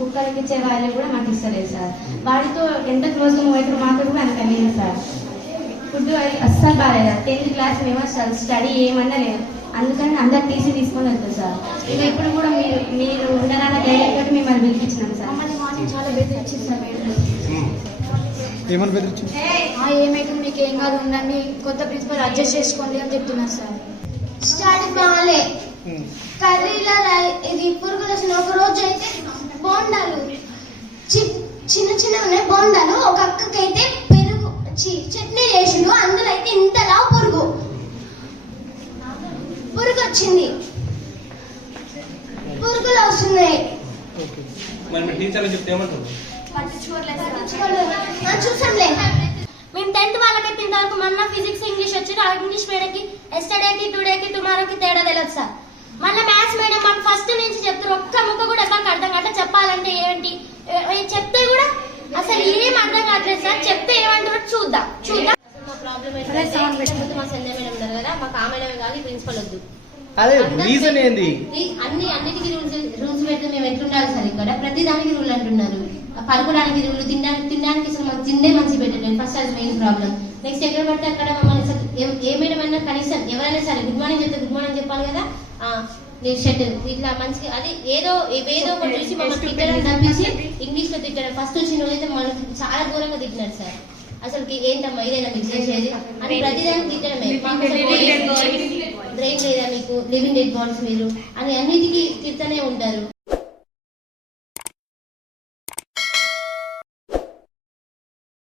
కుక్కలకి ఇచ్చే వాళ్ళు కూడా మాకు ఇస్తలేదు సార్. వాడితో ఎంత క్లోజ్గా మూవ్ మాకు కూడా అంత తెలియదు సార్. ఫుడ్ అది అస్సలు బాగాలేదు టెన్త్ క్లాస్ మేము అసలు స్టడీ ఏమన్నా లేదు. అందుకని అందరు టీసీ తీసుకొని వెళ్తారు సార్. ఇక ఇప్పుడు కూడా మీరు మీరు ఉండరాన ధైర్యం తోటి మిమ్మల్ని పిలిపించినాం సార్. మమ్మల్ని మార్నింగ్ చాలా బెదిరించింది సార్ ఏమని బెదిరించింది మీకు ఏం కాదు ఉండండి. కొత్త ప్రిన్సిపల్ అడ్జస్ట్ చేసుకోండి అని చెప్తున్నారు సార్. స్టడీ బాగాలే కర్రీలో ఇది పురుగులు వచ్చిన ఒక రోజు అయితే బోండాలు. చిన్న చిన్న ఉన్నాయి బోండాలు. ఒక అక్కకైతే పెరుగు చి- చట్నీ చేసిండు. అందులో అయితే ఇంతలా పురుగు. పురుగు వచ్చింది పురుగులు వస్తున్నాయి. చూసాంలే. మేము టెన్త్ వాళ్ళకైతే ఇంతవరకు మొన్న ఫిజిక్స్ ఇంగ్లీష్ వచ్చి ఇంగ్లీష్ మేడంకి ఎస్టర్డేకి టుడేకి టుమారోకి తేడా తెలియదు సార్. మళ్ళీ మ్యాథ్స్ మేడం మాకు ఫస్ట్ నుంచి చెప్తారు ఒక్క ముక్క కూడా మాకు అర్థం కావట్లే. చెప్పాలంటే ఏంటి? చెప్తే కూడా అసలు ఏం అర్థం కావట్లేదు సార్. చెప్తే ఏమంటారో చూద్దాం. చూద్దాం. మా ప్రాబ్లం ఏంటంటే మా సంధ్య మేడం ఉన్నారు కదా. మాకు ఆ మేడమే కాదు ఈ ప్రిన్సిపల్ వద్దు. అదే రీజన్ ఏంది? ఈ అన్ని అన్నిటికీ రూల్స్ రూల్స్ పెడితే మేము ఎట్లుండాలి సార్ ఇక్కడ? ప్రతి దానికి రూల్ అంటున్నారు. పడుకోవడానికి రూల్ తినడానికి తినడానికి అసలు మాకు తిండే మంచి పెట్టలేదు ఫస్ట్ అది మెయిన్ ప్రాబ్లం నెక్స్ట్ ఎక్కడ పడితే అక్కడ మమ్మల్ని అసలు ఏ మేడం అయినా కనీసం ఎవరైనా సరే గుడ్ మార్నింగ్ చెప్తే గుడ్ మార్నింగ్ చెప్పాలి కదా. షర్ట్ ఇట్లా మంచిగా అది ఏదో ఏదో ఒకటి చూసి మమ్మల్ని తిట్టడం తప్పించి ఇంగ్లీష్లో తిట్టడం. ఫస్ట్ వచ్చిన రోజైతే మనకి చాలా దూరంగా తిట్టినారు సార్. అసలు ఏంటమ్మా ఇదేనా మీకు చేసేది? అని ప్రతిదానికి తిట్టడమే. బ్రెయిన్ లేదా మీకు? లివింగ్ డెడ్ బాడీస్ మీరు? అని అన్నిటికీ తిడుతూనే ఉంటారు.